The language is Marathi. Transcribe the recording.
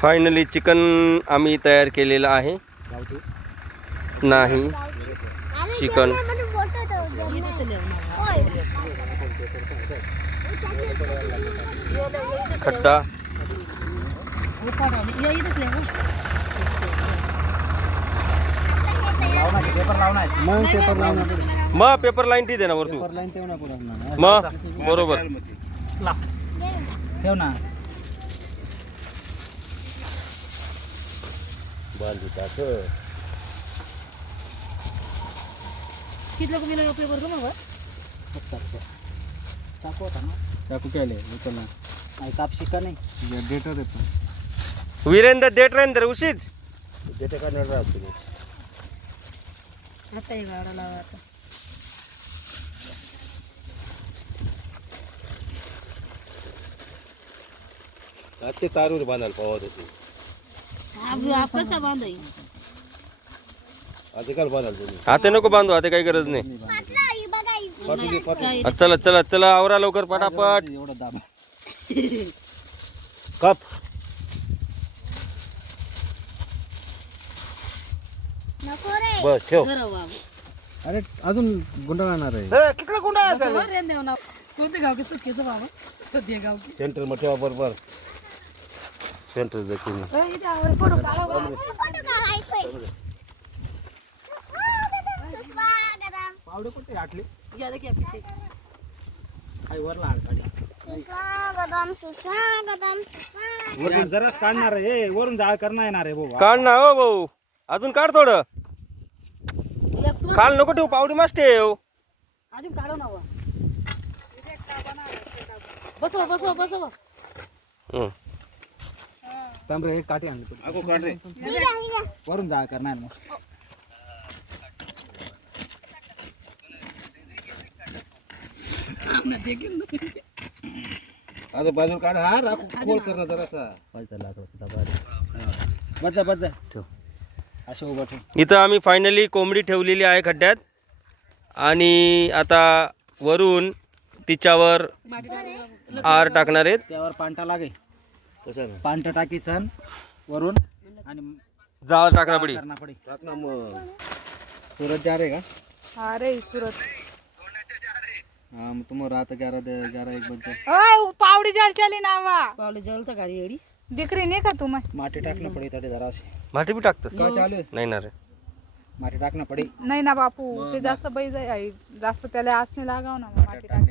फायनली चिकन आम्ही तयार केलेलं आहे. नाही चिकन खट्टा मग पेपर लाईन ती दे ना वर तू मग बरोबर ठेव ना. किती लोक मिळाले आपल्या बरोबर मग चाकू होता ना, चाकू केले उचलला नाही. कापशी का नाही डेटर येतो. वीरेंद्र देटरेंद्र उशीच आता हे गाडा लावा आता. ते तारूर बांधायला पावत होती. आप कसा बांधाई आता काल बांधायला तुम्ही आता नको बांधू, आता काही गरज नाही. चला चला चला आवरा लवकर पटापट. एवढा दाबा कप बस ठेव. अरे अजून गुंडाळणार आहे. कितला गुंडा कोणते गाव की सुटकेचं बाबा ते गाव की सेंटर मध्ये ठेवा बरोबर. सेंटर जखमी फोटो काढा. पावडे कुठे घातले? ज्यादा क्या पीछे काय वरला हाड काढी. वरून जराच काढणार आहे. वरून जाळ करणार येणार आहे भाऊ. काढ ना हो भाऊ, अजून काढ थोडं. काल नको ठेवू, पावडी मास ठेव. अजून काढा ना वा. बसवा बसवा बसवा. तांबरे एक काठी आणली. अगो काढ रे. वरून जाळ करणार मग. आता बाजूला काढ. हा राखू खोल करणं जरासा. बजा बजा ठेव. असे उभा ठेव. इथं आम्ही फायनली कोंबडी ठेवलेली आहे खड्ड्यात आणि आता वरून तिच्यावर आर टाकणार आहेत. त्यावर पांटा लागे. कसं ना पांटा टाकी सन वरून आणि जाळ टाकणार पडी. करना पडी. टाक ना मग. सूरज जा रहे का? हाँ रे सूरत हाँ तुम रात 11 बजे ओए पावड़ी जल चली ना वा पावले जळतं का रे एडी दिख रही नहीं का तुम्हें माटी टाकना पड़ी तड़े जरा से. माठी बी टाकतस काय चालू नाही ना रे. माटी टाकना पड़ी. नहीं ना बापू ते जास्त बैज आहे जास्त त्याला आसने लागाव ना माटी टाक